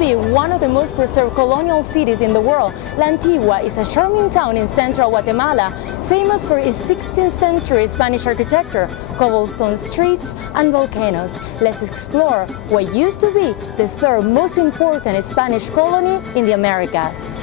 be one of the most preserved colonial cities in the world, La Antigua is a charming town in central Guatemala, famous for its 16th century Spanish architecture, cobblestone streets, and volcanoes. Let's explore what used to be the third most important Spanish colony in the Americas.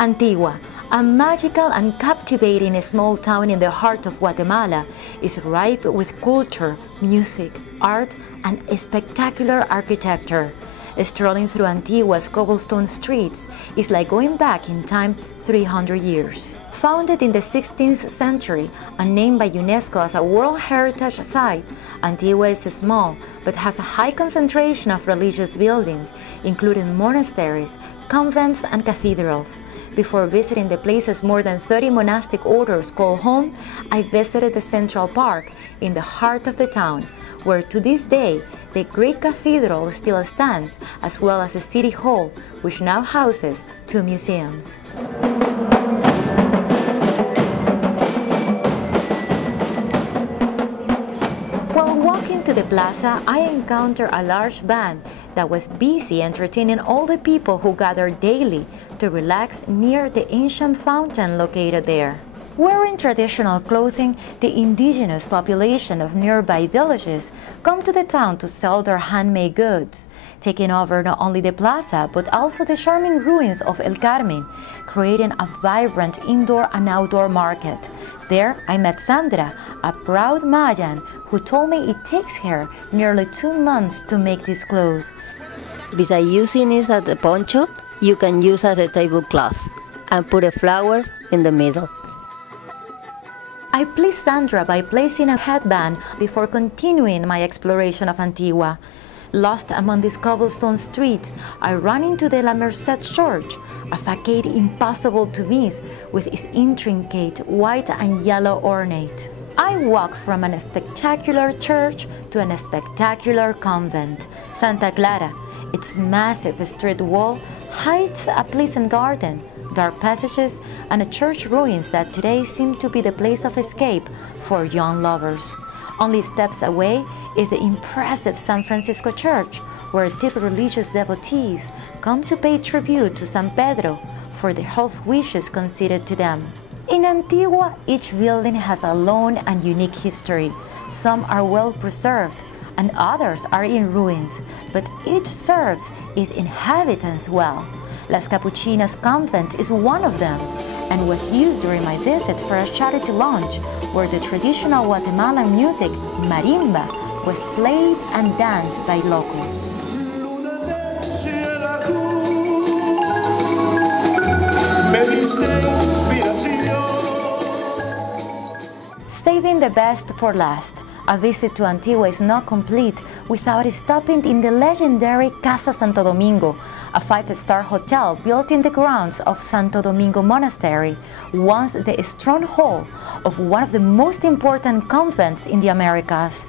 Antigua, a magical and captivating small town in the heart of Guatemala, is ripe with culture, music, art, and spectacular architecture. Strolling through Antigua's cobblestone streets is like going back in time 300 years. Founded in the 16th century and named by UNESCO as a World Heritage Site, Antigua is small but has a high concentration of religious buildings, including monasteries, convents, and cathedrals. Before visiting the place's more than 30 monastic orders call home, I visited the Central Park in the heart of the town, where to this day the great cathedral still stands, as well as the city hall, which now houses 2 museums. While walking to the plaza, I encountered a large band that was busy entertaining all the people who gathered daily to relax near the ancient fountain located there. Wearing traditional clothing, the indigenous population of nearby villages come to the town to sell their handmade goods, taking over not only the plaza but also the charming ruins of El Carmen, creating a vibrant indoor and outdoor market. There, I met Sandra, a proud Mayan, who told me it takes her nearly 2 months to make these clothes. Besides using it as a poncho, you can use as a tablecloth and put a flower in the middle. I pleased Sandra by placing a headband before continuing my exploration of Antigua. Lost among these cobblestone streets, I ran into the La Merced Church, a facade impossible to miss with its intricate white and yellow ornate. I walked from a spectacular church to a spectacular convent, Santa Clara. Its massive street wall hides a pleasant garden, dark passages, and a church ruins that today seem to be the place of escape for young lovers. Only steps away is the impressive San Francisco Church, where deep religious devotees come to pay tribute to San Pedro for the health wishes conceded to them. In Antigua, each building has a long and unique history. Some are well preserved, and others are in ruins, but each serves its inhabitants well. Las Capuchinas convent is one of them, and was used during my visit for a charity lunch, where the traditional Guatemalan music, marimba, was played and danced by locals. Saving the best for last, a visit to Antigua is not complete without stopping in the legendary Casa Santo Domingo, a 5-star hotel built in the grounds of Santo Domingo Monastery, once the stronghold of one of the most important convents in the Americas.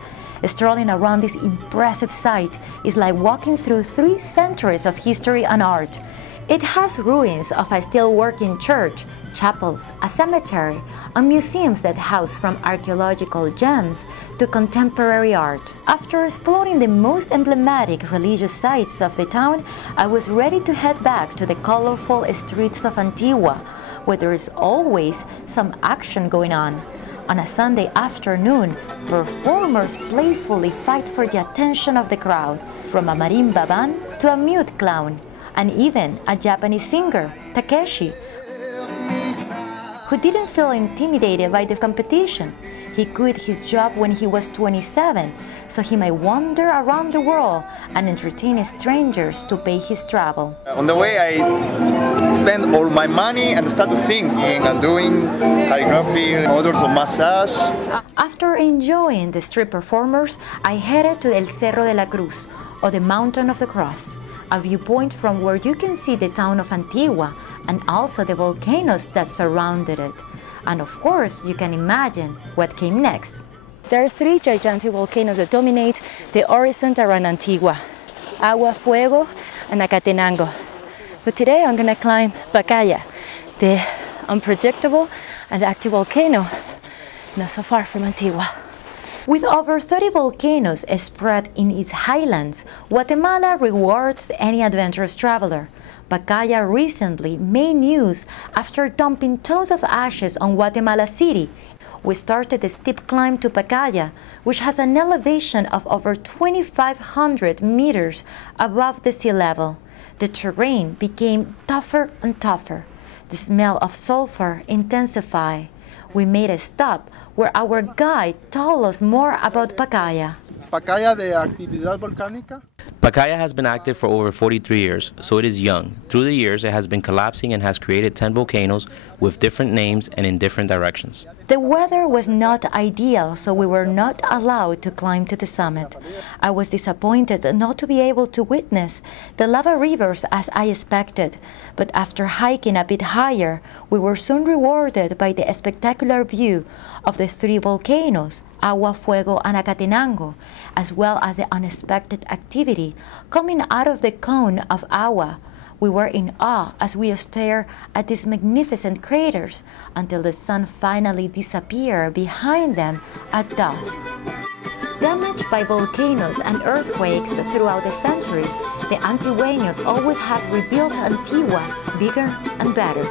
Strolling around this impressive site is like walking through 3 centuries of history and art. It has ruins of a still working church, chapels, a cemetery, and museums that house from archaeological gems to contemporary art. After exploring the most emblematic religious sites of the town, I was ready to head back to the colorful streets of Antigua, where there is always some action going on. On a Sunday afternoon, performers playfully fight for the attention of the crowd, from a marimba band to a mute clown, and even a Japanese singer, Takeshi, who didn't feel intimidated by the competition. He quit his job when he was 27, so he might wander around the world and entertain strangers to pay his travel. On the way, I spent all my money and started singing and doing calligraphy, others of massage. After enjoying the street performers, I headed to El Cerro de la Cruz, or the Mountain of the Cross, a viewpoint from where you can see the town of Antigua and also the volcanoes that surrounded it. And of course, you can imagine what came next. There are 3 gigantic volcanoes that dominate the horizon around Antigua: Agua, Fuego, and Acatenango. But today I'm gonna climb Pacaya, the unpredictable and active volcano not so far from Antigua. With over 30 volcanoes spread in its highlands, Guatemala rewards any adventurous traveler. Pacaya recently made news after dumping tons of ashes on Guatemala City. We started the steep climb to Pacaya, which has an elevation of over 2,500 meters above the sea level. The terrain became tougher and tougher. The smell of sulfur intensified. We made a stop where our guide told us more about Pacaya. Pacaya de actividad volcánica. Pacaya has been active for over 43 years, so it is young. Through the years, it has been collapsing and has created 10 volcanoes with different names and in different directions. The weather was not ideal, so we were not allowed to climb to the summit. I was disappointed not to be able to witness the lava rivers as I expected, but after hiking a bit higher, we were soon rewarded by the spectacular view of the 3 volcanoes, Agua, Fuego, and Acatenango, as well as the unexpected activity coming out of the cone of Agua. We were in awe as we stared at these magnificent craters until the sun finally disappeared behind them at dusk. Damaged by volcanoes and earthquakes throughout the centuries, the Antigueños always have rebuilt Antigua bigger and better.